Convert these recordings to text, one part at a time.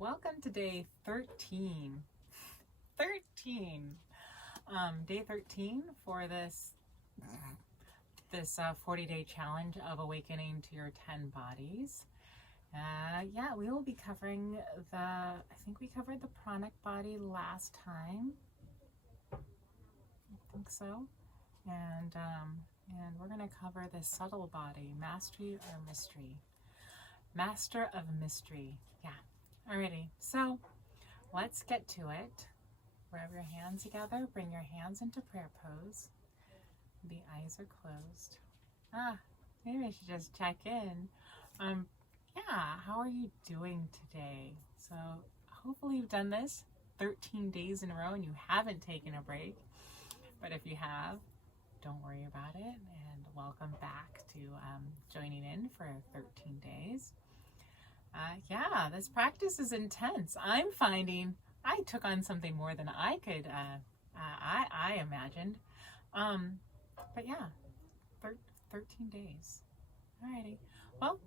welcome to day 13. Day 13 for this 40-day challenge of awakening to your 10 bodies. We will be covering I think we covered the pranic body last time. I think so. And we're going to cover the subtle body, mastery or mystery. Master of mystery. Yeah. Alrighty. So let's get to it. Rub your hands together. Bring your hands into prayer pose. The eyes are closed. Maybe I should just check in. How are you doing today? So hopefully you've done this 13 days in a row and you haven't taken a break. But if you have, don't worry about it, and welcome back to joining in for 13 days. This practice is intense. I'm finding I took on something more than I could, I imagined. 13 days. Alrighty. Well,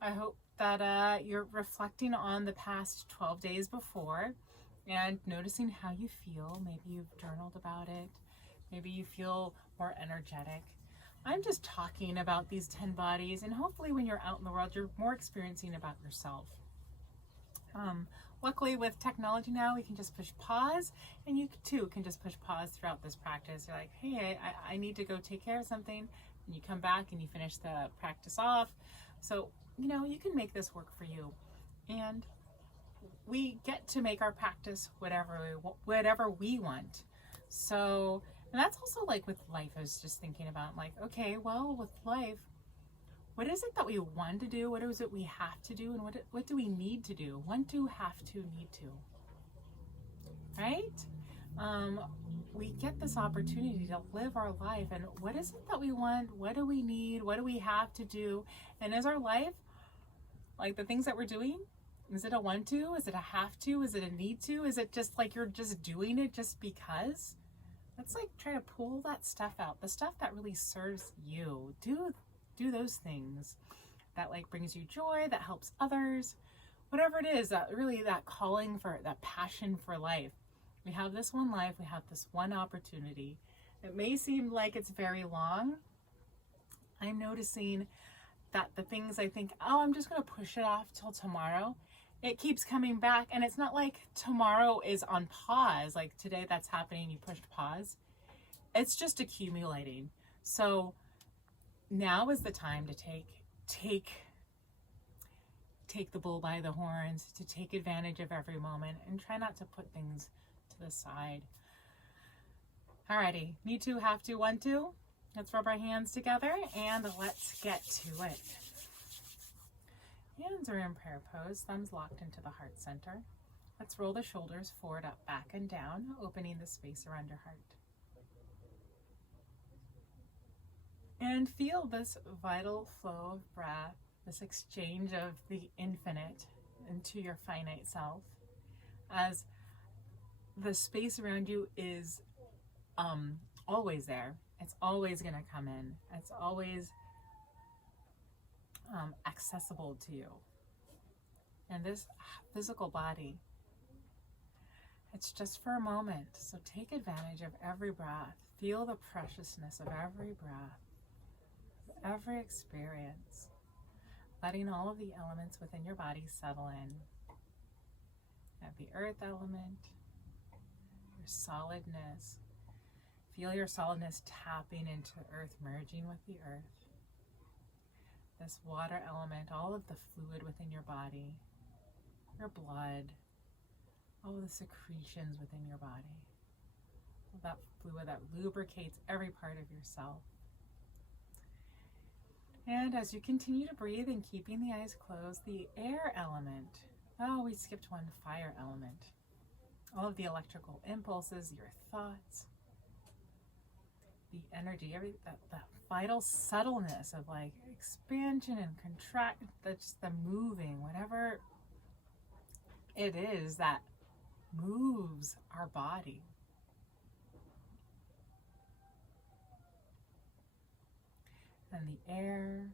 I hope that you're reflecting on the past 12 days before and noticing how you feel. Maybe you've journaled about it. Maybe you feel more energetic. I'm just talking about these 10 bodies, and hopefully when you're out in the world, you're more experiencing about yourself. Luckily with technology now, we can just push pause, and you too can just push pause throughout this practice. You're like, hey, I need to go take care of something, and you come back and you finish the practice off. So, you can make this work for you. And we get to make our practice whatever we want. So, and that's also like with life. I was just thinking about okay, well, with life, what is it that we want to do? What is it we have to do? And what do we need to do? Want to, have to, need to, right? We get this opportunity to live our life. And what is it that we want? What do we need? What do we have to do? And is our life, like the things that we're doing, is it a want to? Is it a have to? Is it a need to? Is it just like you're just doing it just because? Let's try to pull that stuff out. The stuff that really serves you. Do those things that brings you joy, that helps others. Whatever it is, that calling for, that passion for life. We have this one life. We have this one opportunity. It may seem like it's very long. I'm noticing that the things I think, I'm just going to push it off till tomorrow, it keeps coming back. And it's not like tomorrow is on pause. Like today that's happening, you pushed pause. It's just accumulating. So now is the time to take the bull by the horns, to take advantage of every moment and try not to put things to the side. Alrighty, need to, have to, want to. Let's rub our hands together and let's get to it. Hands are in prayer pose, thumbs locked into the heart center. Let's roll the shoulders forward, up, back, and down, opening the space around your heart. And feel this vital flow of breath, this exchange of the infinite into your finite self, as the space around you is always there. It's always going to come in. It's always accessible to you. And this physical body, it's just for a moment. So take advantage of every breath. Feel the preciousness of every breath, every experience. Letting all of the elements within your body settle in. You have the earth element, your solidness. Feel your solidness tapping into earth, merging with the earth. This water element, all of the fluid within your body, your blood, all of the secretions within your body. All that fluid that lubricates every part of yourself. And as you continue to breathe and keeping the eyes closed, the air element. We skipped one, fire element. All of the electrical impulses, your thoughts, the energy, the vital subtleness of expansion and contract, that's the moving, whatever it is that moves our body. And the air,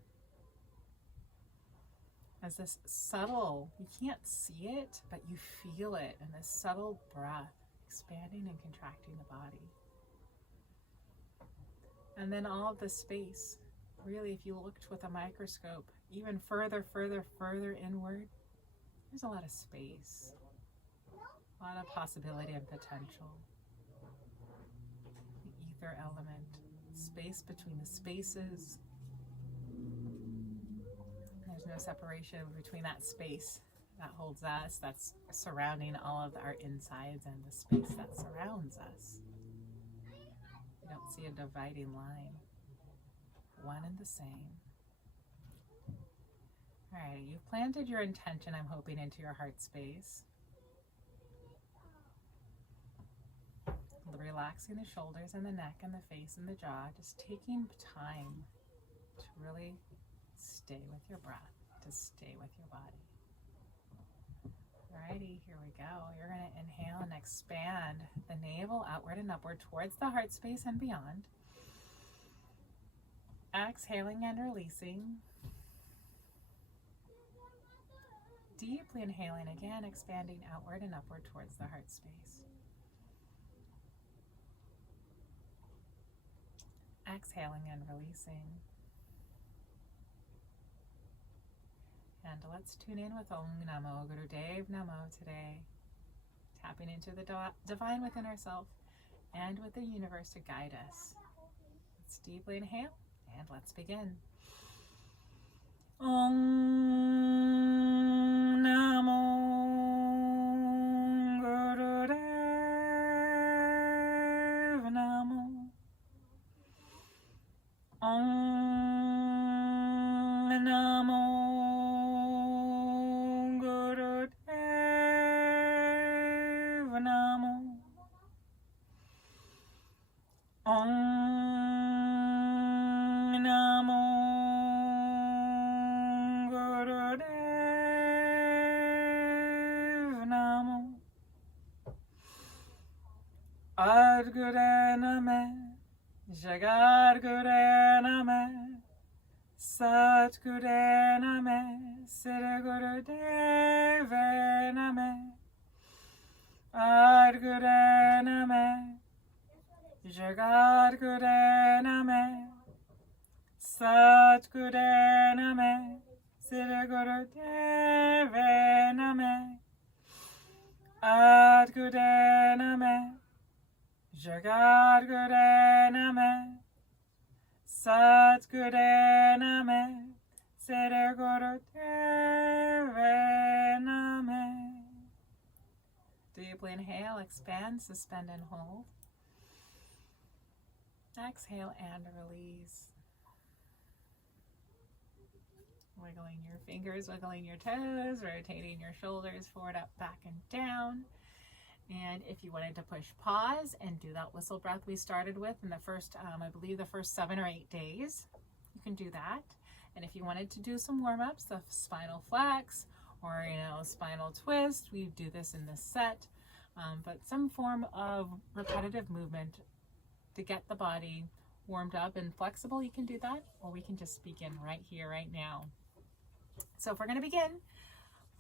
as this subtle, you can't see it, but you feel it, and this subtle breath expanding and contracting the body. And then all of the space, really, if you looked with a microscope, even further inward, there's a lot of space, a lot of possibility and potential. The ether element, space between the spaces. There's no separation between that space that holds us, that's surrounding all of our insides, and the space that surrounds us. You don't see a dividing line. One and the same. All right, you've planted your intention, I'm hoping, into your heart space. Relaxing the shoulders and the neck and the face and the jaw, just taking time to really stay with your breath, to stay with your body. Alrighty, here we go. You're going to inhale and expand the navel outward and upward towards the heart space and beyond. Exhaling and releasing. Deeply inhaling again, expanding outward and upward towards the heart space. Exhaling and releasing. And let's tune in with Om Namo Gurudev Namo today. Tapping into the divine within ourselves and with the universe to guide us. Let's deeply inhale and let's begin. Om Namo Gurudev Namo. Om Namo Gurudev Namo. Om Namo Gurudev Namo. Adgure Name, Jagadgure Name, Satgure Name, Sri Gurudeve Name, Adgure Name, Jagadgure Name, Satgure Name, Sri Gurudeve Name, Adgure Name, Jagadgure Name, Satgure Name, Sri Gurudeve Name. Deeply inhale, expand, suspend, and hold. Exhale and release. Wiggling your fingers, wiggling your toes, rotating your shoulders forward, up, back, and down. And if you wanted to push pause and do that whistle breath we started with in the first, I believe the first 7 or 8 days, you can do that. And if you wanted to do some warm-ups, the spinal flex or, spinal twist, we do this in this set. But some form of repetitive movement to get the body warmed up and flexible, you can do that, or we can just begin right here, right now. So if we're going to begin,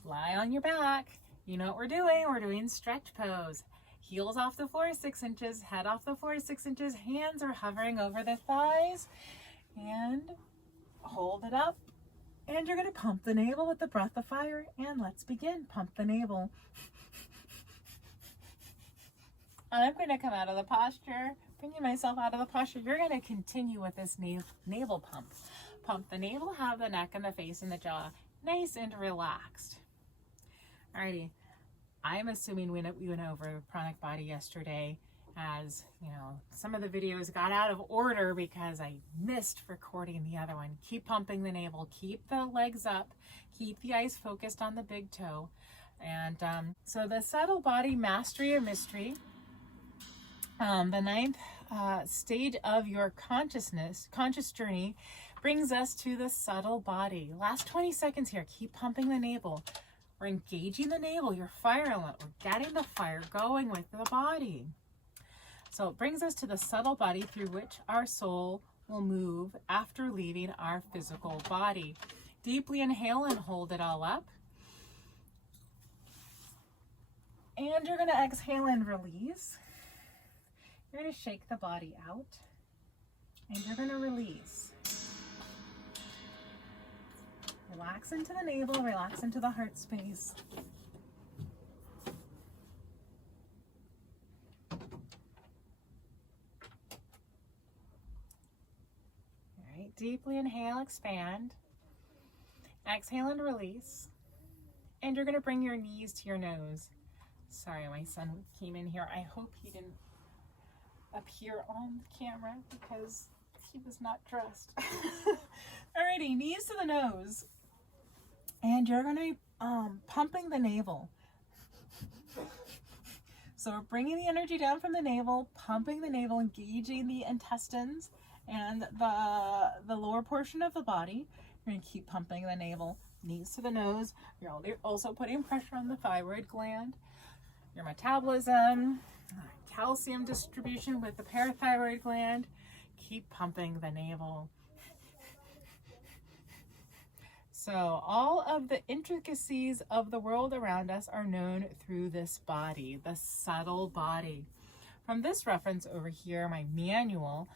lie on your back. You know what we're doing. We're doing stretch pose. Heels off the floor 6 inches, head off the floor 6 inches, hands are hovering over the thighs, and hold it up. And you're going to pump the navel with the breath of fire, and let's begin. Pump the navel. I'm going to come out of the posture, bringing myself out of the posture. You're going to continue with this navel pump. Pump the navel, have the neck and the face and the jaw nice and relaxed. Alrighty, I'm assuming we went over pranic body yesterday. As some of the videos got out of order because I missed recording the other one. Keep pumping the navel, keep the legs up, keep the eyes focused on the big toe. And so the subtle body mastery or mystery, the 9th stage of your conscious journey, brings us to the subtle body. Last 20 seconds here, keep pumping the navel. We're engaging the navel, your fire element. We're getting the fire going with the body. So it brings us to the subtle body through which our soul will move after leaving our physical body. Deeply inhale and hold it all up. And you're going to exhale and release. You're going to shake the body out. And you're going to release. Relax into the navel, relax into the heart space. All right, deeply inhale, expand. Exhale and release. And you're going to bring your knees to your nose. Sorry, my son came in here. I hope he didn't appear on the camera because he was not dressed. Alrighty, knees to the nose. And you're going to be pumping the navel. So we're bringing the energy down from the navel, pumping the navel, engaging the intestines and the lower portion of the body. You're going to keep pumping the navel, knees to the nose. You're also putting pressure on the thyroid gland, your metabolism, calcium distribution with the parathyroid gland. Keep pumping the navel. So all of the intricacies of the world around us are known through this body, the subtle body. From this reference over here, my manual,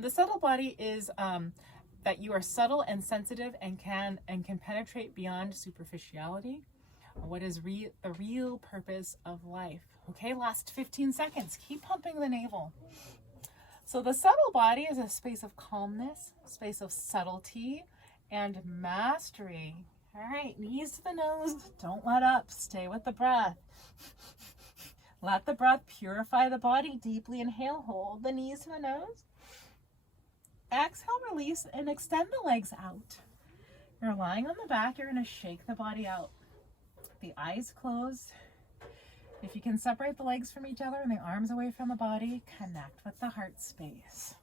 the subtle body is that you are subtle and sensitive and can penetrate beyond superficiality. What is the real purpose of life? Okay, last 15 seconds. Keep pumping the navel. So the subtle body is a space of calmness, space of subtlety, and mastery. All right, knees to the nose. Don't let up. Stay with the breath. Let the breath purify the body. Deeply inhale. Hold the knees to the nose. Exhale, release, and extend the legs out. You're lying on the back. You're going to shake the body out. The eyes closed. If you can separate the legs from each other and the arms away from the body, connect with the heart space.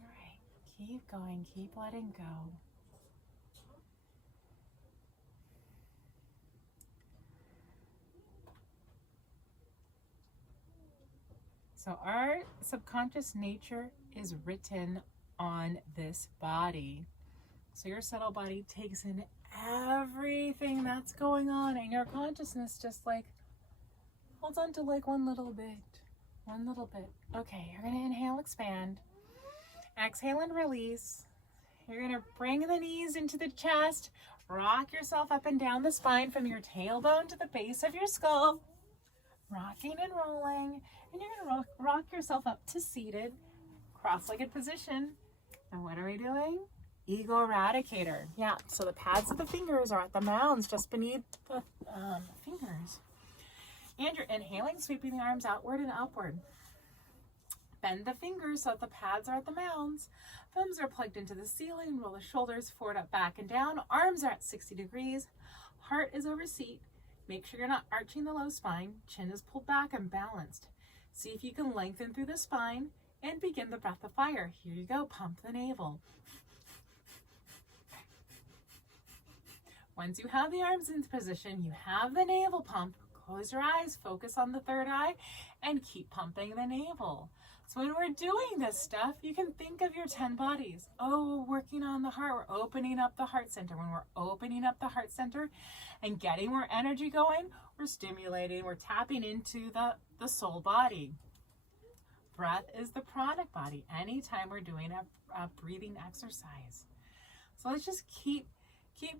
All right, keep going, keep letting go. So our subconscious nature is written on this body. So your subtle body takes in everything that's going on, and your consciousness just like holds on to like one little bit. Okay, you're gonna inhale, expand. Exhale and release. You're gonna bring the knees into the chest. Rock yourself up and down the spine from your tailbone to the base of your skull. Rocking and rolling. And you're gonna rock yourself up to seated, cross-legged position. And what are we doing? Ego eradicator. Yeah, so the pads of the fingers are at the mounds just beneath the fingers. And you're inhaling, sweeping the arms outward and upward. Bend the fingers so that the pads are at the mounds. Thumbs are plugged into the ceiling. Roll the shoulders forward, up, back, and down. Arms are at 60 degrees. Heart is over seat. Make sure you're not arching the low spine. Chin is pulled back and balanced. See if you can lengthen through the spine and begin the breath of fire. Here you go. Pump the navel. Once you have the arms in position, you have the navel pumped. Close your eyes, focus on the third eye, and keep pumping the navel. So when we're doing this stuff, you can think of your 10 bodies. Oh, we're working on the heart. We're opening up the heart center. When we're opening up the heart center and getting more energy going, we're stimulating, we're tapping into the soul body. Breath is the pranic body anytime we're doing a breathing exercise. So let's just keep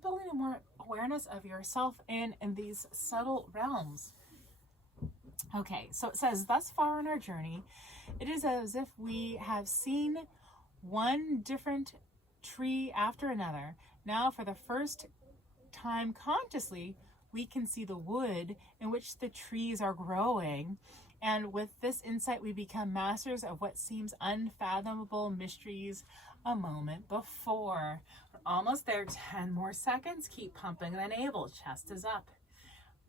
building more awareness of yourself in these subtle realms. Okay, so it says, thus far in our journey, it is as if we have seen one different tree after another. Now, for the first time consciously, we can see the wood in which the trees are growing. And with this insight, we become masters of what seems unfathomable mysteries a moment before. We're almost there. 10 more seconds. Keep pumping the navel. Chest is up.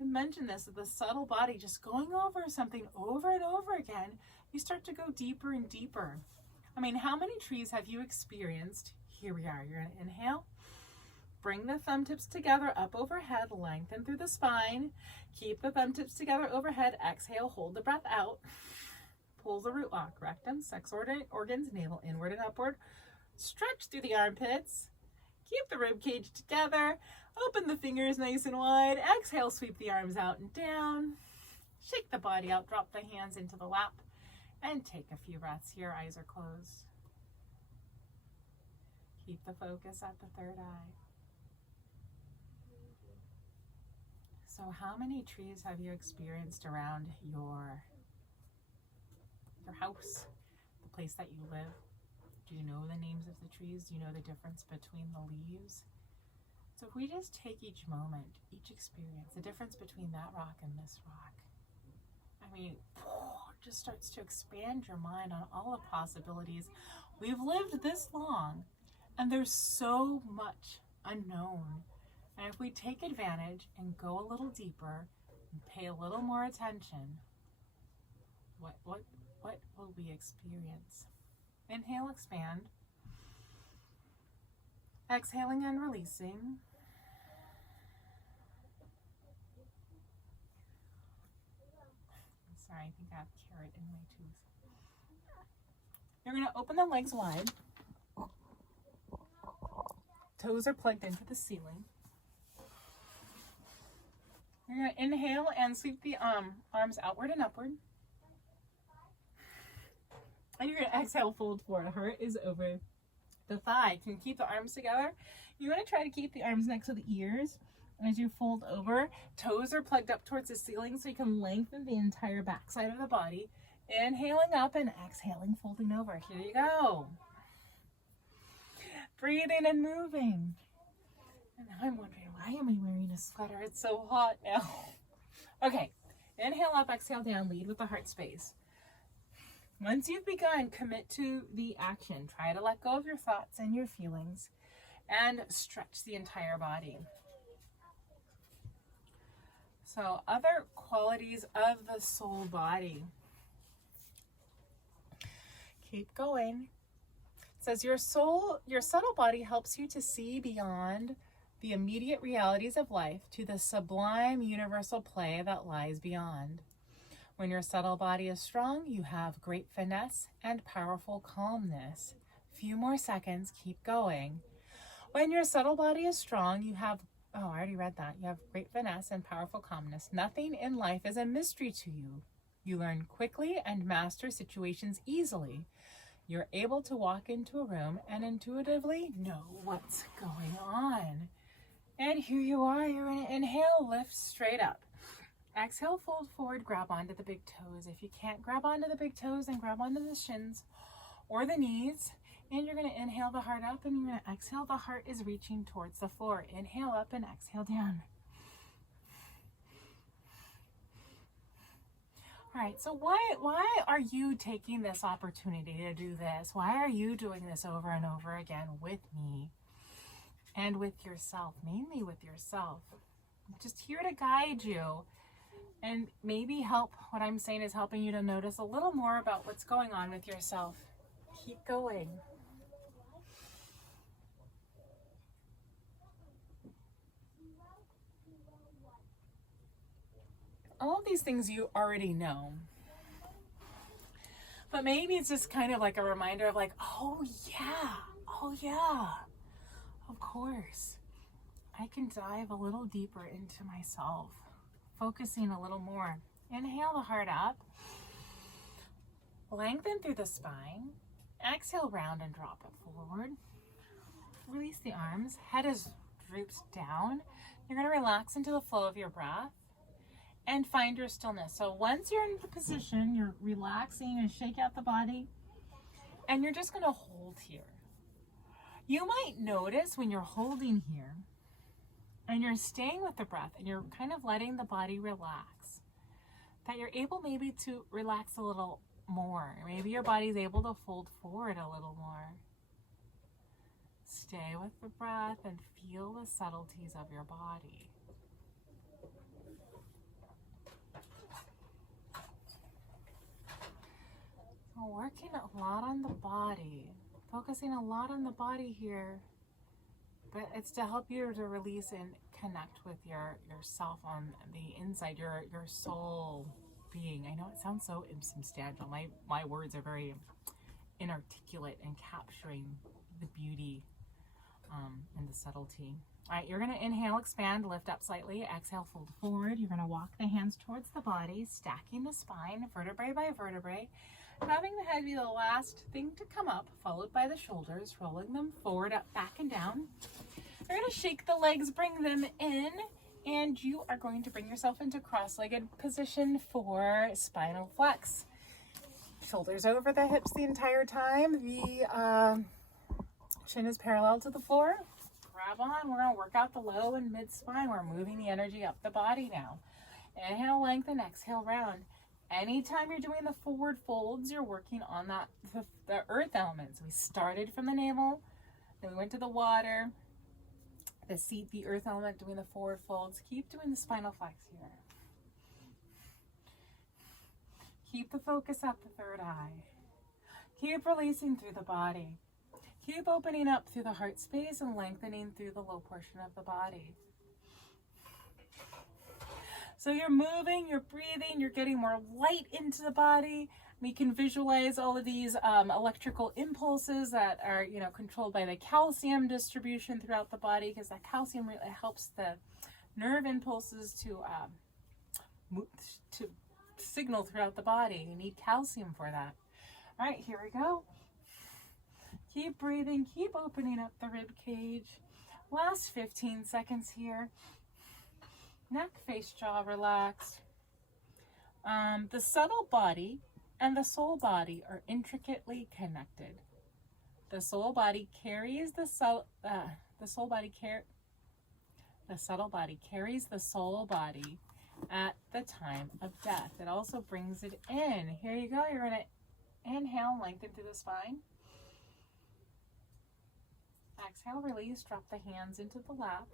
I mentioned this, the subtle body, just going over something over and over again, you start to go deeper and deeper. I mean, how many trees have you experienced? Here we are. You're going to inhale. Bring the thumb tips together up overhead, lengthen through the spine. Keep the thumb tips together overhead. Exhale, hold the breath out. Pull the root lock, rectum, sex organs, navel inward and upward. Stretch through the armpits. Keep the rib cage together. Open the fingers nice and wide. Exhale, sweep the arms out and down. Shake the body out, drop the hands into the lap, and take a few breaths here. Eyes are closed. Keep the focus at the third eye. So how many trees have you experienced around your house, the place that you live? Do you know the names of the trees? Do you know the difference between the leaves? So if we just take each moment, each experience, the difference between that rock and this rock, I mean, it just starts to expand your mind on all the possibilities. We've lived this long, and there's so much unknown. And if we take advantage and go a little deeper and pay a little more attention, what will we experience? Inhale, expand. Exhaling and releasing. Sorry, I think I have carrot in my tooth. You're going to open the legs wide. Toes are plugged into the ceiling. You're going to inhale and sweep the arms outward and upward. And you're going to exhale, fold forward. Heart is over the thigh. You can keep the arms together. You want to try to keep the arms next to the ears. As you fold over, toes are plugged up towards the ceiling so you can lengthen the entire backside of the body. Inhaling up and exhaling, folding over. Here you go. Breathing and moving. And now I'm wondering, why am I wearing a sweater? It's so hot now. Okay, inhale up, exhale down, lead with the heart space. Once you've begun, commit to the action. Try to let go of your thoughts and your feelings and stretch the entire body. So, other qualities of the soul body. Keep going. It says your subtle body helps you to see beyond the immediate realities of life to the sublime universal play that lies beyond. When your subtle body is strong, you have great finesse and powerful calmness. Few more seconds, keep going. When your subtle body is strong, you have, I already read that. You have great finesse and powerful calmness. Nothing in life is a mystery to you. You learn quickly and master situations easily. You're able to walk into a room and intuitively know what's going on. And here you are. You're going to inhale, lift straight up. Exhale, fold forward, grab onto the big toes. If you can't grab onto the big toes, then grab onto the shins or the knees. And you're going to inhale the heart up and you're going to exhale. The heart is reaching towards the floor. Inhale up and exhale down. All right, so why are you taking this opportunity to do this? Why are you doing this over and over again with me and with yourself, mainly with yourself? I'm just here to guide you and maybe help. What I'm saying is helping you to notice a little more about what's going on with yourself. Keep going. All of these things you already know. But maybe it's just kind of like a reminder of like, oh yeah, of course. I can dive a little deeper into myself, focusing a little more. Inhale the heart up. Lengthen through the spine. Exhale, round and drop it forward. Release the arms. Head is drooped down. You're going to relax into the flow of your breath and find your stillness. So once you're in the position, you're relaxing and shake out the body, and you're just going to hold here. You might notice when you're holding here and you're staying with the breath and you're kind of letting the body relax, that you're able maybe to relax a little more. Maybe your body's able to fold forward a little more. Stay with the breath and feel the subtleties of your body. We're working a lot on the body, focusing a lot on the body here, but it's to help you to release and connect with yourself on the inside, your soul being. I know it sounds so insubstantial. My words are very inarticulate and capturing the beauty and the subtlety. All right, you're going to inhale, expand, lift up slightly. Exhale, fold forward. You're going to walk the hands towards the body, stacking the spine, vertebrae by vertebrae. Having the head be the last thing to come up, followed by the shoulders, rolling them forward, up, back, and down. You're going to shake the legs, bring them in, and you are going to bring yourself into cross-legged position for spinal flex. Shoulders over the hips the entire time. The chin is parallel to the floor. Grab on. We're going to work out the low and mid spine. We're moving the energy up the body now. Inhale, lengthen, exhale, round. Anytime you're doing the forward folds, you're working on the earth elements. We started from the navel, then we went to the water, the seat, the earth element, doing the forward folds. Keep doing the spinal flex here. Keep the focus at the third eye. Keep releasing through the body. Keep opening up through the heart space and lengthening through the low portion of the body. So you're moving, you're breathing, you're getting more light into the body. We can visualize all of these electrical impulses that are, controlled by the calcium distribution throughout the body, because that calcium really helps the nerve impulses to signal throughout the body. You need calcium for that. All right, here we go. Keep breathing, keep opening up the rib cage. Last 15 seconds here. Neck, face, jaw relaxed. The subtle body and the soul body are intricately connected. The soul body carries the subtle body carries the soul body at the time of death. It also brings it in. Here you go. You're going to inhale, lengthen through the spine. Exhale, release, drop the hands into the lap.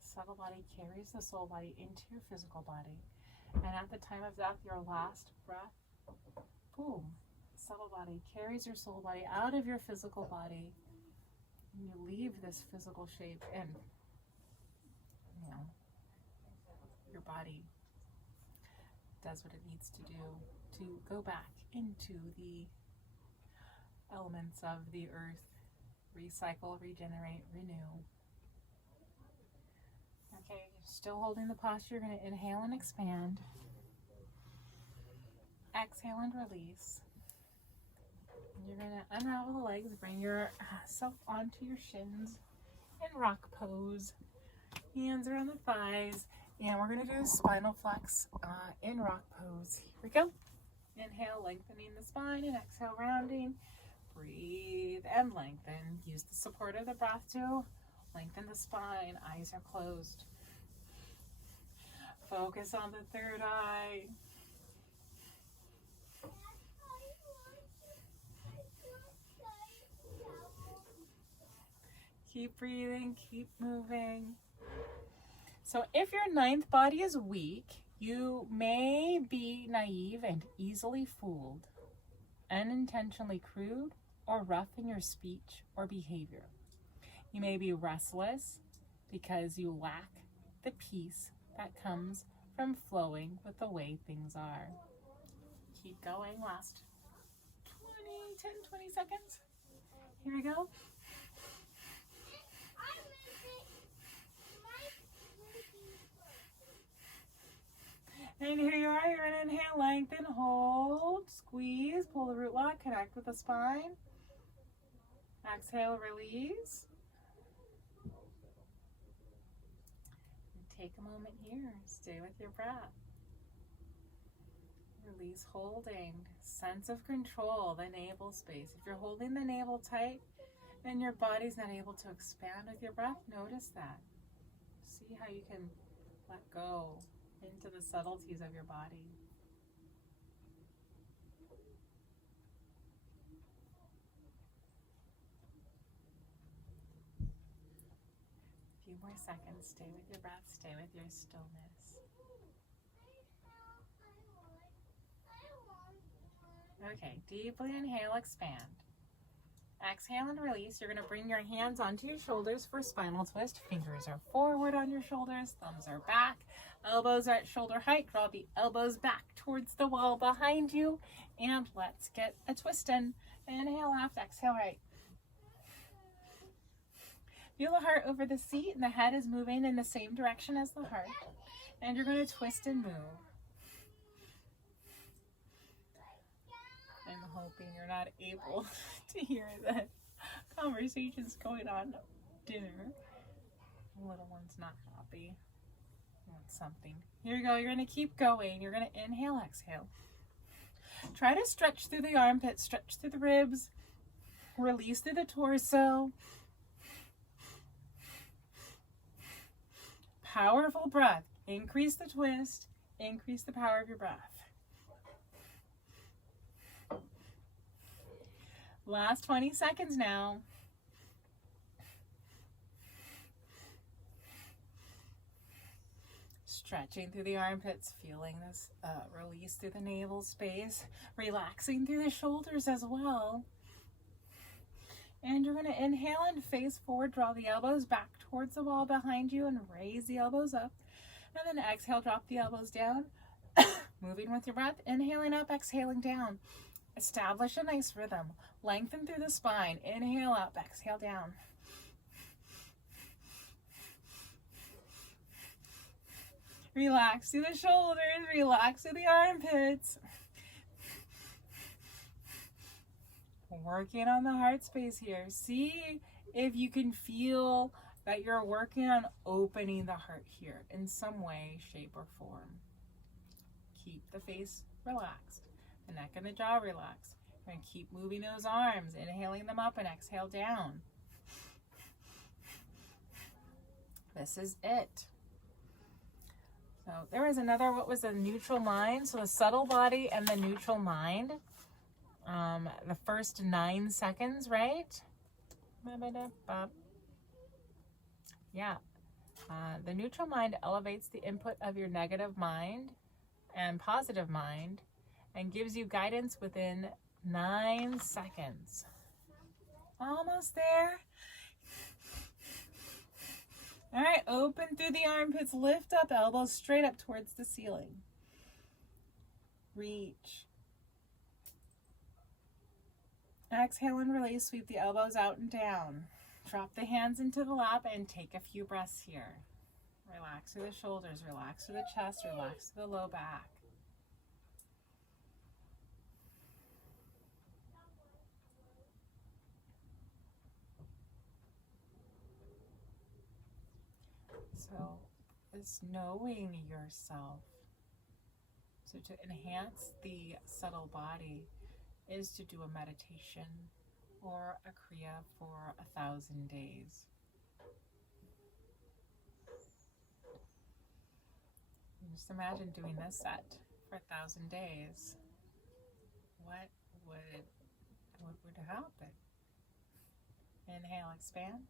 Subtle body carries the soul body into your physical body. And at the time of death, your last breath, boom, subtle body carries your soul body out of your physical body. And you leave this physical shape, and your body does what it needs to do to go back into the elements of the earth, recycle, regenerate, renew. Okay, you're still holding the posture. You're going to inhale and expand. Exhale and release. You're going to unravel the legs, bring yourself onto your shins in rock pose. Hands around the thighs. And we're going to do spinal flex in rock pose. Here we go. Inhale, lengthening the spine, and exhale, rounding. Breathe and lengthen. Use the support of the breath to lengthen the spine. Eyes are closed. Focus on the third eye. Keep breathing, keep moving. So if your ninth body is weak, you may be naive and easily fooled, unintentionally crude or rough in your speech or behavior. You may be restless because you lack the peace that comes from flowing with the way things are. Keep going, last 20 seconds. Here we go. And here you are, you're going to inhale, lengthen, hold, squeeze, pull the root lock, connect with the spine. Exhale, release. And take a moment here, stay with your breath. Release, holding, sense of control, the navel space. If you're holding the navel tight and your body's not able to expand with your breath, notice that. See how you can let go into the subtleties of your body. A few more seconds. Stay with your breath. Stay with your stillness. Okay, deeply inhale, expand. Exhale and release. You're going to bring your hands onto your shoulders for spinal twist. Fingers are forward on your shoulders, thumbs are back, elbows are at shoulder height. Draw the elbows back towards the wall behind you, and let's get a twist in. Inhale left, exhale right. Feel the heart over the seat, and the head is moving in the same direction as the heart. And you're going to twist and move. I'm hoping you're not able to hear the conversations going on at dinner. The little one's not happy. Want something. Here you go. You're going to keep going. You're going to inhale, exhale. Try to stretch through the armpits, stretch through the ribs, release through the torso. Powerful breath. Increase the twist, increase the power of your breath. Last 20 seconds now. Stretching through the armpits, feeling this release through the navel space, relaxing through the shoulders as well. And you're going to inhale and face forward, draw the elbows back towards the wall behind you and raise the elbows up. And then exhale, drop the elbows down. Moving with your breath, inhaling up, exhaling down. Establish a nice rhythm. Lengthen through the spine. Inhale up, exhale down. Relax through the shoulders, relax through the armpits. Working on the heart space here. See if you can feel that you're working on opening the heart here in some way, shape, or form. Keep the face relaxed, the neck and the jaw relaxed. You're going to keep moving those arms, inhaling them up and exhale down. This is it. So there was another, what was the neutral mind? So the subtle body and the neutral mind. The first 9 seconds, right? Yeah. The neutral mind elevates the input of your negative mind and positive mind and gives you guidance within 9 seconds. Almost there. All right, open through the armpits, lift up, elbows straight up towards the ceiling. Reach. Exhale and release, sweep the elbows out and down. Drop the hands into the lap and take a few breaths here. Relax through the shoulders, relax through the chest, relax through the low back. So it's knowing yourself. So to enhance the subtle body is to do a meditation or a kriya for 1,000 days. Just imagine doing this set for 1,000 days. What would happen? Inhale, expand.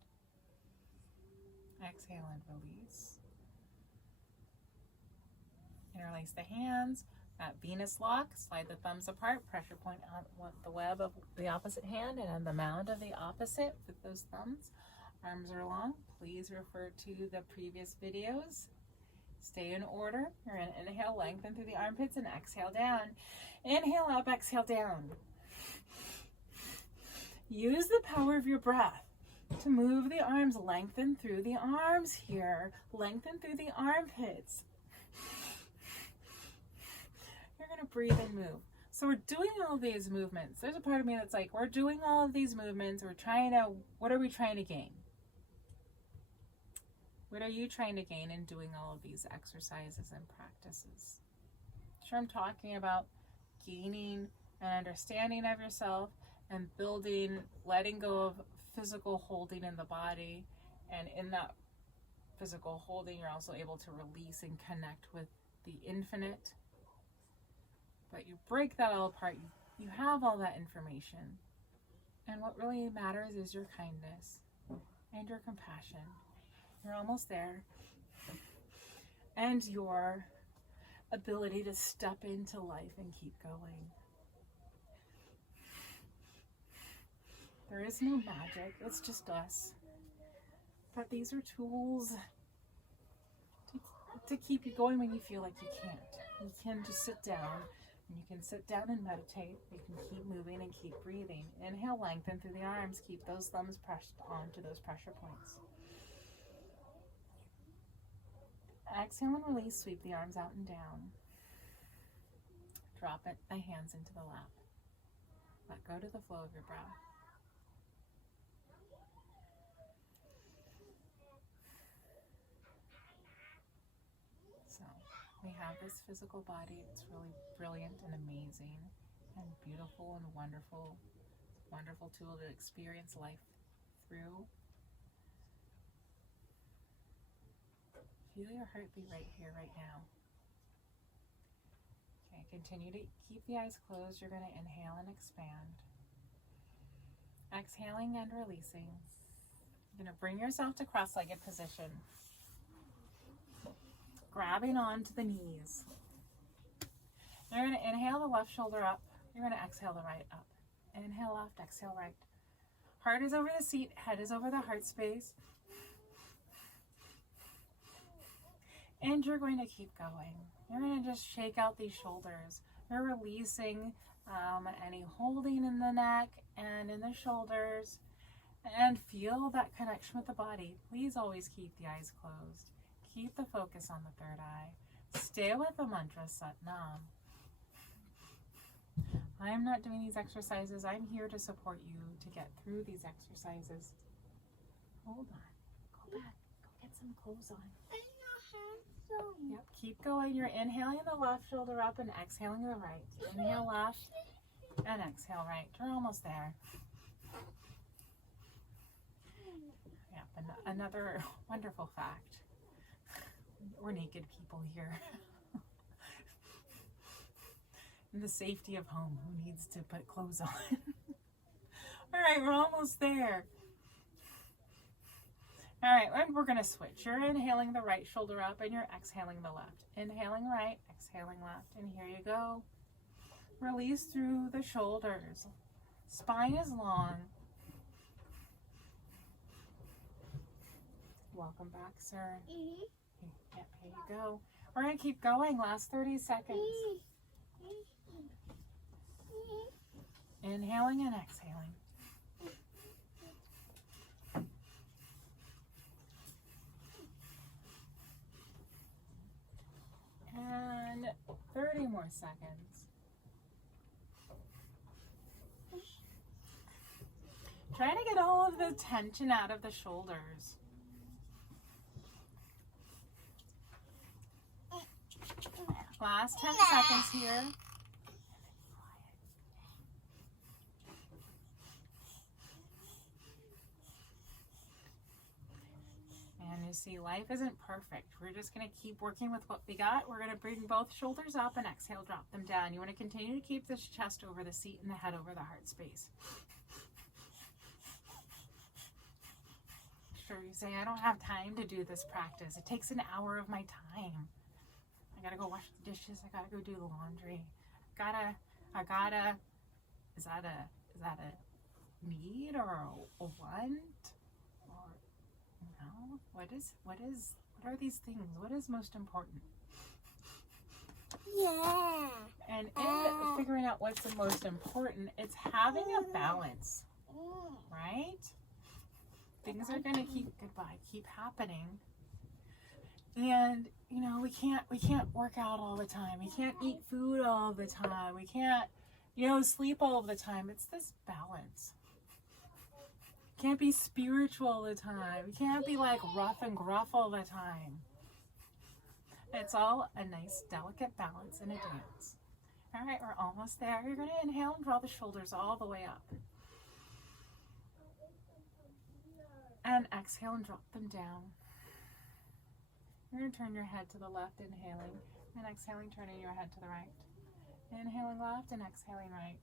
Exhale and release. Interlace the hands. That Venus lock, slide the thumbs apart, pressure point on the web of the opposite hand and on the mound of the opposite with those thumbs. Arms are long. Please refer to the previous videos. Stay in order. You're going to inhale, lengthen through the armpits and exhale down. Inhale up, exhale down. Use the power of your breath to move the arms, lengthen through the arms here. Lengthen through the armpits. You're going to breathe and move. So we're doing all of these movements. There's a part of me that's like, we're doing all of these movements. What are we trying to gain? What are you trying to gain in doing all of these exercises and practices? Sure, I'm talking about gaining an understanding of yourself and building, letting go of physical holding in the body. And in that physical holding, you're also able to release and connect with the infinite. But you break that all apart. You have all that information. And what really matters is your kindness and your compassion. You're almost there. And your ability to step into life and keep going. There is no magic. It's just us. But these are tools to keep you going when you feel like you can't. You can just sit down. You can sit down and meditate. You can keep moving and keep breathing. Inhale, lengthen through the arms. Keep those thumbs pressed onto those pressure points. exhale and release, sweep the arms out and down. Drop it, the hands into the lap. Let go to the flow of your breath. So we have this physical body. It's really brilliant and amazing and beautiful and wonderful. Wonderful tool to experience life through. Feel your heartbeat right here, right now. Okay, continue to keep the eyes closed. You're going to inhale and expand. Exhaling and releasing. You're going to bring yourself to cross-legged position. Grabbing onto the knees. You're going to inhale the left shoulder up. You're going to exhale the right up. Inhale left, exhale right. Heart is over the seat, head is over the heart space. And you're going to keep going. You're going to just shake out these shoulders. You're releasing any holding in the neck and in the shoulders. And feel that connection with the body. Please always keep the eyes closed. Keep the focus on the third eye. Stay with the mantra Sat Nam. I'm not doing these exercises. I'm here to support you to get through these exercises. Hold on. Go back. Go get some clothes on. Yep. Keep going. You're inhaling the left shoulder up and exhaling the right. Inhale left and exhale right. You're almost there. Yep. And another wonderful fact. We're naked people here. In the safety of home, who needs to put clothes on? All right, we're almost there. All right, and we're going to switch. You're inhaling the right shoulder up and you're exhaling the left. Inhaling right, exhaling left, and here you go. Release through the shoulders. Spine is long. Welcome back, sir. Yep, here you go. We're going to keep going. Last 30 seconds. Inhaling and exhaling. And 30 more seconds. Try to get all of the tension out of the shoulders. Last 10 seconds here. And you see, life isn't perfect. We're just going to keep working with what we got. We're going to bring both shoulders up and exhale, drop them down. You want to continue to keep this chest over the seat and the head over the heart space. Sure, you say, I don't have time to do this practice. It takes an hour of my time. I gotta go wash the dishes. I gotta go do the laundry. I gotta. Is that a need or a want? Or no? What are these things? What is most important? Yeah. And in figuring out what's the most important, it's having a balance, right? Things are gonna keep happening. And you know, we can't work out all the time. We can't eat food all the time. We can't, sleep all the time. It's this balance. Can't be spiritual all the time. We can't be like rough and gruff all the time. It's all a nice, delicate balance in a dance. All right, we're almost there. You're going to inhale and draw the shoulders all the way up. And exhale and drop them down. You're going to turn your head to the left, inhaling, and exhaling, turning your head to the right. Inhaling left and exhaling right.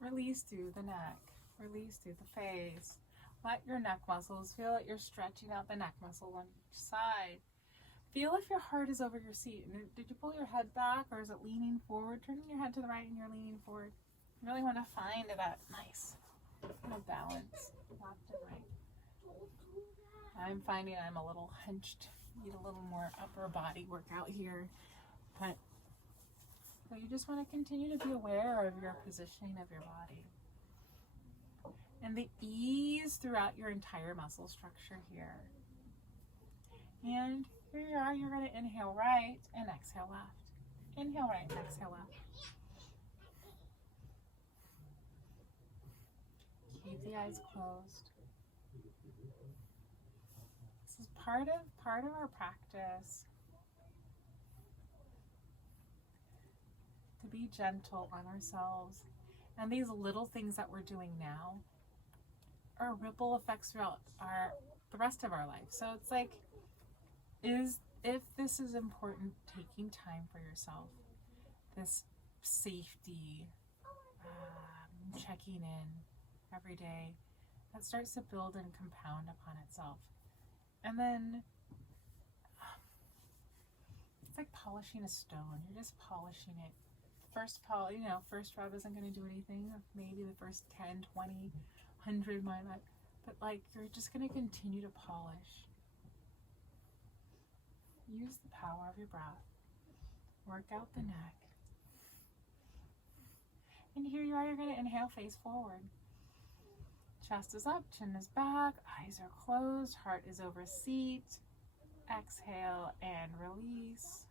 Release through the neck. Release through the face. Let your neck muscles feel that you're stretching out the neck muscle on each side. Feel if your heart is over your seat. Did you pull your head back or is it leaning forward? Turning your head to the right and you're leaning forward. You really want to find that nice balance, left and right. I'm finding I'm a little hunched, need a little more upper body workout here, but so you just want to continue to be aware of your positioning of your body. and the ease throughout your entire muscle structure here. And here you are, you're going to inhale right and exhale left. Inhale right and exhale left. Keep the eyes closed. This is part of our practice to be gentle on ourselves. And these little things that we're doing now are ripple effects throughout the rest of our life. So it's like, if this is important, taking time for yourself, this safety, checking in every day, that starts to build and compound upon itself. And then it's like polishing a stone. You're just polishing it. First rub isn't going to do anything. Maybe the first 10, 20, 100 might not. But like, you're just going to continue to polish. Use the power of your breath. Work out the neck. And here you are, you're going to inhale, face forward. Chest is up, chin is back, eyes are closed, heart is over seat. Exhale and release.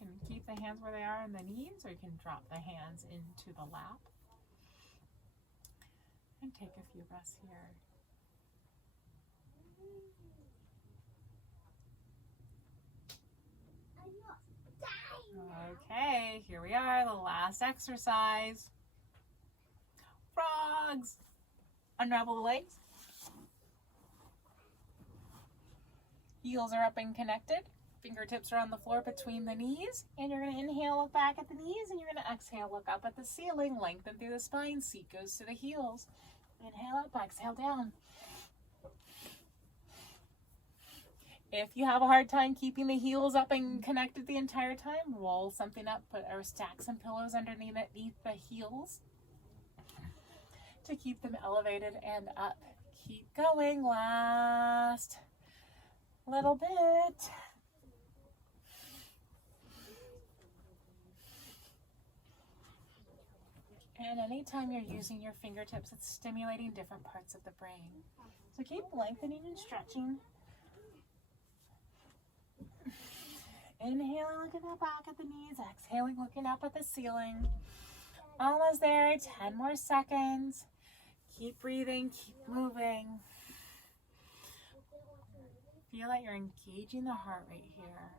You can keep the hands where they are on the knees, or you can drop the hands into the lap. And take a few breaths here. Okay, here we are, the last exercise. Frogs. Unravel the legs. Heels are up and connected. Fingertips are on the floor between the knees. And you're going to inhale, look back at the knees, and you're going to exhale, look up at the ceiling, lengthen through the spine, seat goes to the heels. Inhale up, exhale down. If you have a hard time keeping the heels up and connected the entire time, roll something up, or stack some pillows underneath the heels to keep them elevated and up. Keep going, last little bit. And anytime you're using your fingertips, it's stimulating different parts of the brain. So keep lengthening and stretching. Inhaling, looking up back at the knees. Exhaling, looking up at the ceiling. Almost there. 10 more seconds. Keep breathing. Keep moving. Feel like you're engaging the heart rate here.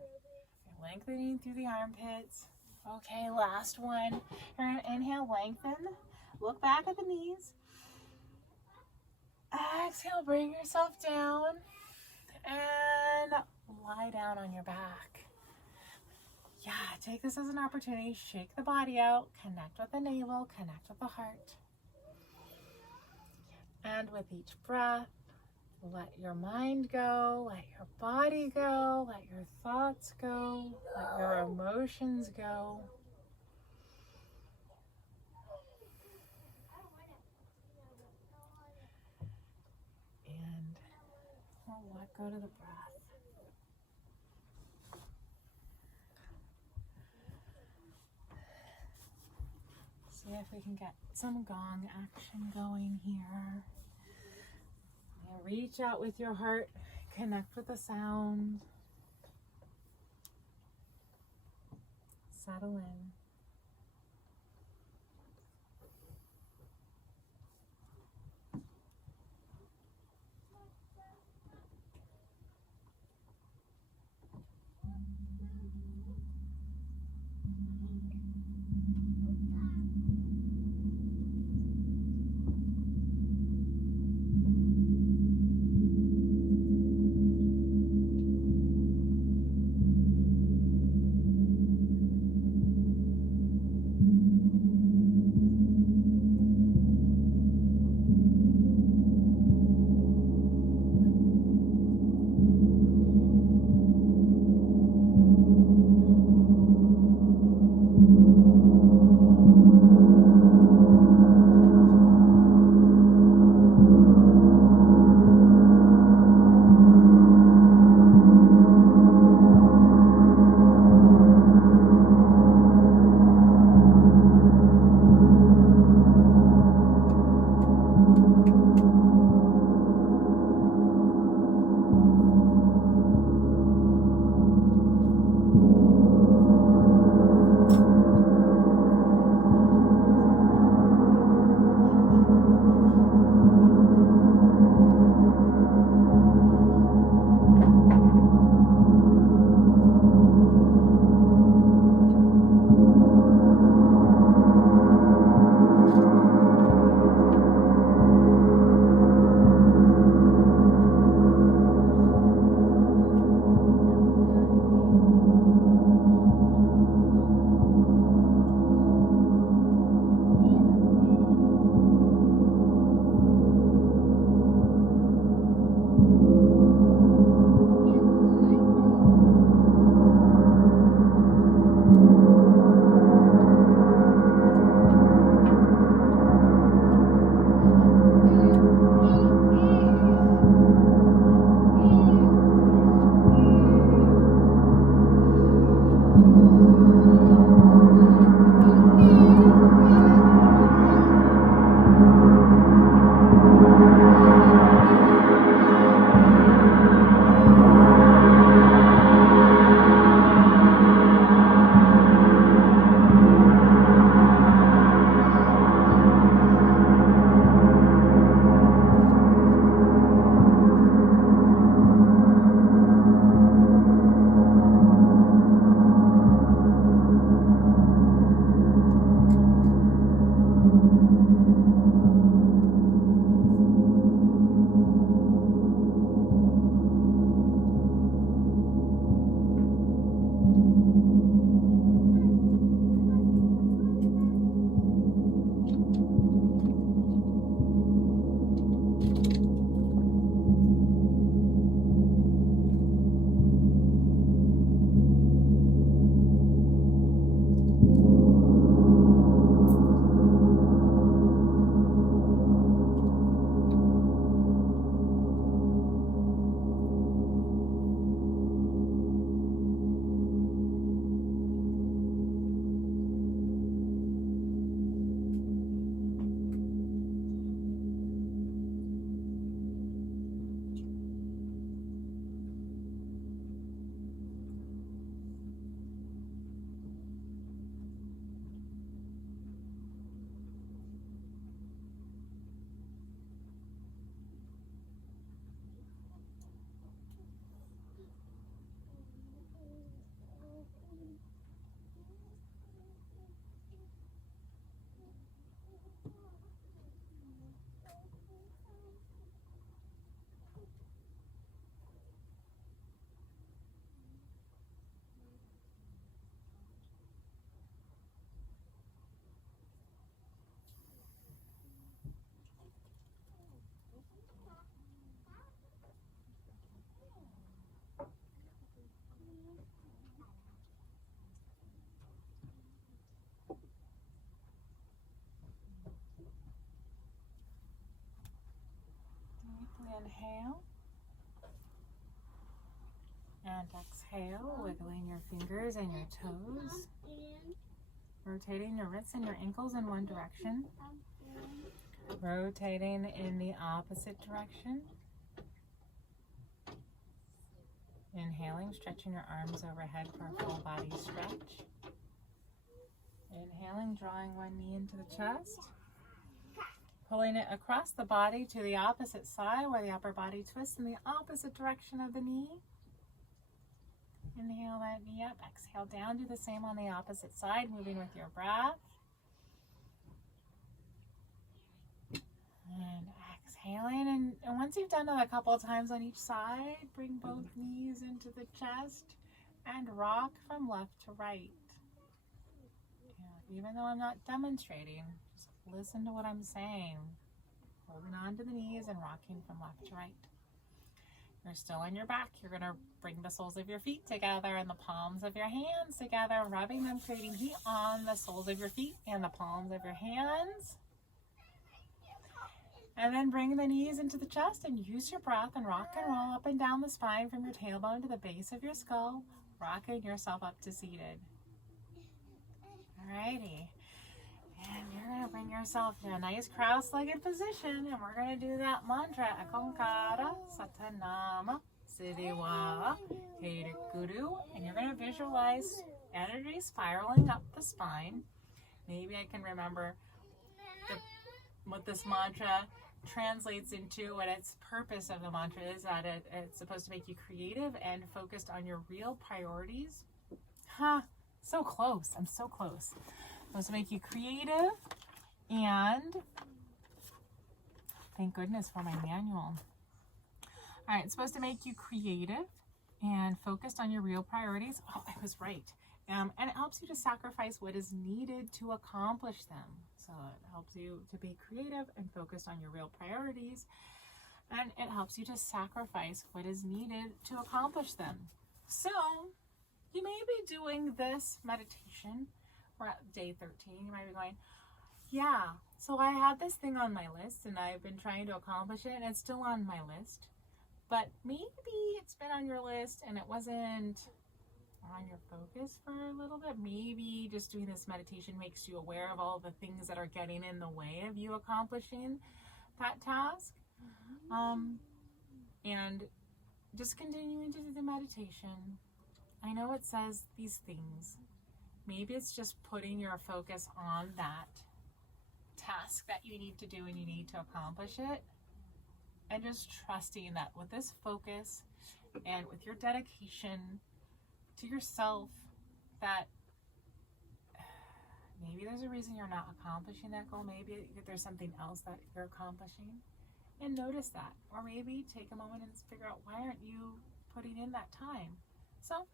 You're lengthening through the armpits. Okay, last one. You're going to inhale, lengthen. Look back at the knees. Exhale, bring yourself down. And lie down on your back. Yeah, take this as an opportunity. Shake the body out. Connect with the navel. Connect with the heart. And with each breath, let your mind go. Let your body go. Let your thoughts go. Let your emotions go. And we'll let go to the breath. See if we can get some gong action going here. And reach out with your heart, connect with the sound. Settle in. Inhale. And exhale, wiggling your fingers and your toes. Rotating your wrists and your ankles in one direction. Rotating in the opposite direction. Inhaling, stretching your arms overhead for a full body stretch. Inhaling, drawing one knee into the chest. Pulling it across the body to the opposite side where the upper body twists in the opposite direction of the knee. Inhale that knee up, exhale down, do the same on the opposite side, moving with your breath. And exhaling, and once you've done it a couple of times on each side, bring both knees into the chest and rock from left to right. Even though I'm not demonstrating, just listen to what I'm saying. Holding on to the knees and rocking from left to right. You're still on your back. You're going to bring the soles of your feet together and the palms of your hands together, rubbing them, creating heat on the soles of your feet and the palms of your hands. And then bring the knees into the chest and use your breath and rock and roll up and down the spine from your tailbone to the base of your skull, rocking yourself up to seated. Alrighty. And you're going to bring yourself to a nice cross-legged position, and we're going to do that mantra, Ekonkara, Satanama, Siddhiwa, Heirikuru, and you're going to visualize energy spiraling up the spine. Maybe I can remember what this mantra translates into, what its purpose of the mantra is, that it's supposed to make you creative and focused on your real priorities. So close. I'm so close. Supposed to make you creative, and thank goodness for my manual. All right, it's supposed to make you creative and focused on your real priorities. Oh, I was right. And it helps you to sacrifice what is needed to accomplish them. So it helps you to be creative and focused on your real priorities, and it helps you to sacrifice what is needed to accomplish them. So you may be doing this meditation. We're at day 13. You might be going, yeah, so I had this thing on my list and I've been trying to accomplish it and it's still on my list. But maybe it's been on your list and it wasn't on your focus for a little bit. Maybe just doing this meditation makes you aware of all the things that are getting in the way of you accomplishing that task. And just continuing to do the meditation. I know it says these things. Maybe it's just putting your focus on that task that you need to do and you need to accomplish it. And just trusting that with this focus and with your dedication to yourself, that maybe there's a reason you're not accomplishing that goal. Maybe there's something else that you're accomplishing. And notice that. Or maybe take a moment and figure out, why aren't you putting in that time? So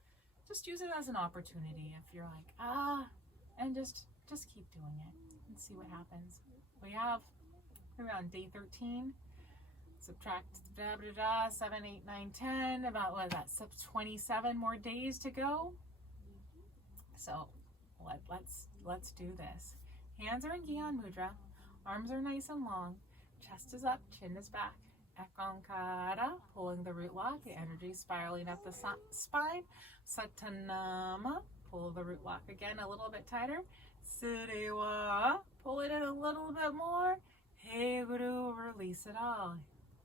just use it as an opportunity. If you're like, and just keep doing it and see what happens. We're on day 13. Subtract 7, 8, 9, 10. About what is that? 27 more days to go. So let's do this. Hands are in Gyan Mudra. Arms are nice and long. Chest is up. Chin is back. Ekonkara, pulling the root lock. The energy spiraling up the spine. Satanama, pull the root lock again a little bit tighter. Siddhiwa, pull it in a little bit more. Hey Guru, release it all.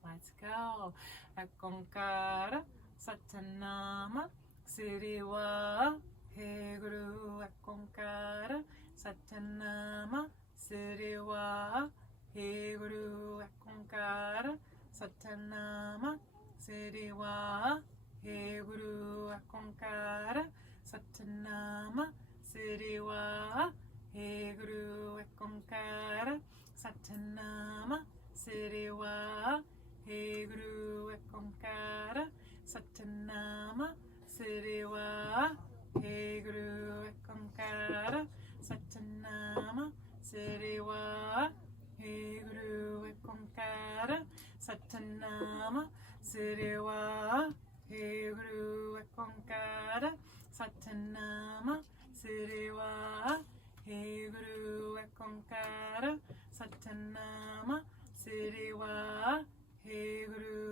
Let's go. Ekonkara, Satanama, Siddhiwa, Hey Guru, Ekonkara, Satanama, Siddhiwa, Hey Guru, Ekonkara, Satanama, Siddhiwa, Hey Guru, Ekonkara, Satanama, Siddhiwa, Hey Guru, Ekonkara, Satanama, Siddhiwa, Hey Guru, Ekonkara, Satanama, Siddhiwa, Hey Guru, Ekonkara, Satanama, Siddhiwa, Hey Guru, Ekonkara, Satanama, Siddhiwa, Hey Guru, Ekonkara, Satanama, Siddhiwa, Hey Guru, Ekonkara, Satanama, Siddhiwa, Hey Guru,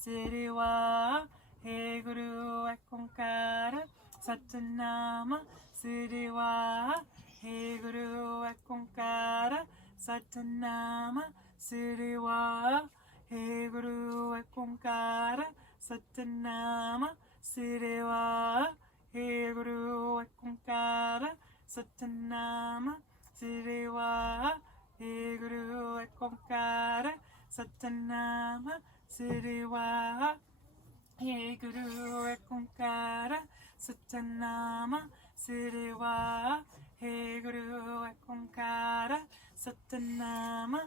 Siriwa, He Guru Ekonkara, Satanama, Siriwa, He Guru Ekonkara, Satanama, Siriwa, He Guru Ekonkara, Satanama, Siriwa, He Guru Ekonkara, Satanama, Siriwa, He Guru Ekonkara, Satanama, Siriwa, He Guru Ekonkara, Satanama, Siriwa, He Guru Ekonkara, Satanama,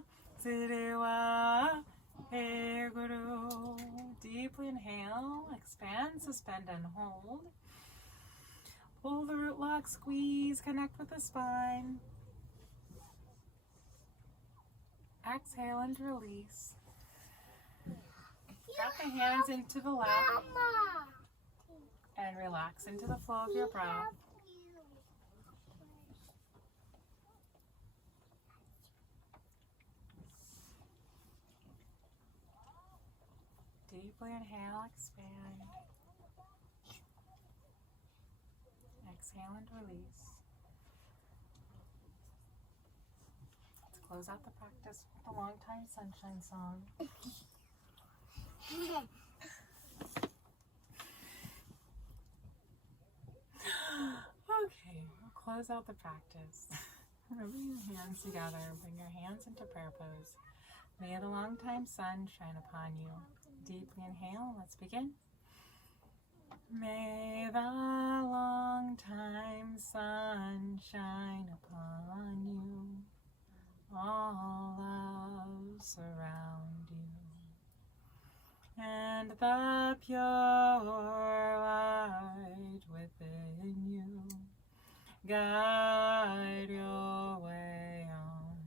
Siriwa, He Guru. Deeply inhale, expand, suspend, and hold. Pull the root lock, squeeze, connect with the spine. Exhale and release. Drop the hands into the lap and relax into the flow of your breath. Deeply inhale, expand. Exhale and release. Let's close out the practice with the Long Time Sunshine song. Okay, we'll close out the practice. Rub your hands together. Bring your hands into prayer pose. May the long time sun shine upon you. Deeply inhale. Let's begin. May the long time sun shine upon you. All love surround you. And the pure light within you guide your way on.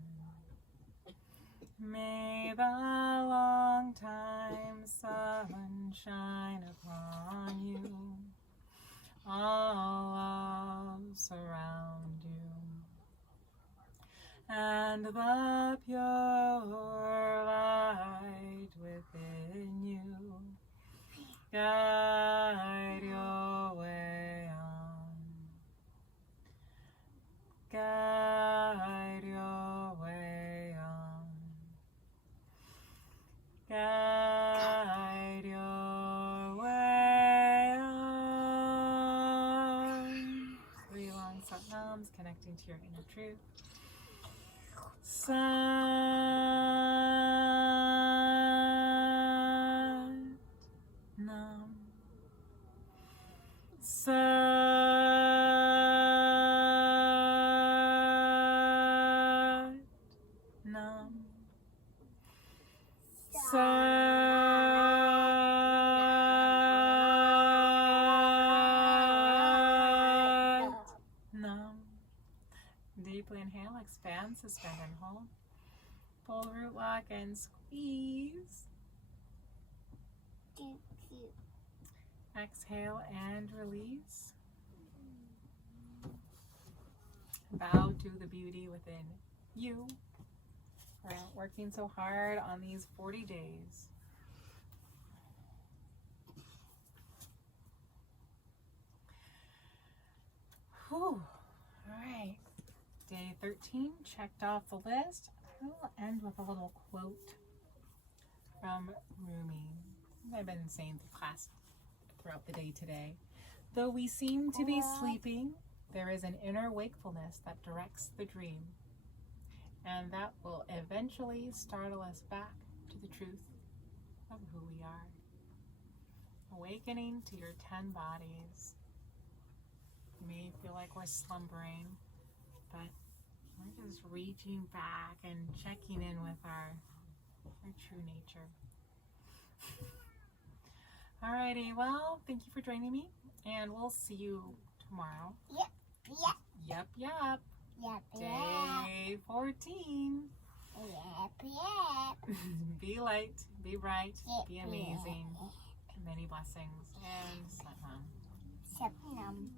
May the long time sun shine upon you. All love surround you. And the pure light within you guide your way on. Guide your way on. Guide your way on. 3 long satnams connecting to your inner truth. Satnam. Satnam. Satnam. Deeply inhale, expand, suspend, and hold. Pull root lock and squeeze. Exhale and release. Bow to the beauty within you. We're working so hard on these 40 days. Whew. All right. Day 13, checked off the list. We'll end with a little quote from Rumi. I've been saying to class throughout the day today. Though we seem to be sleeping, there is an inner wakefulness that directs the dream, and that will eventually startle us back to the truth of who we are. Awakening to your 10 bodies. You may feel like we're slumbering, but we're just reaching back and checking in with our true nature. Alrighty, well, thank you for joining me, and we'll see you tomorrow. Yep. Day 14. Be light, be bright, be amazing. Many blessings, and Satnam. Satnam.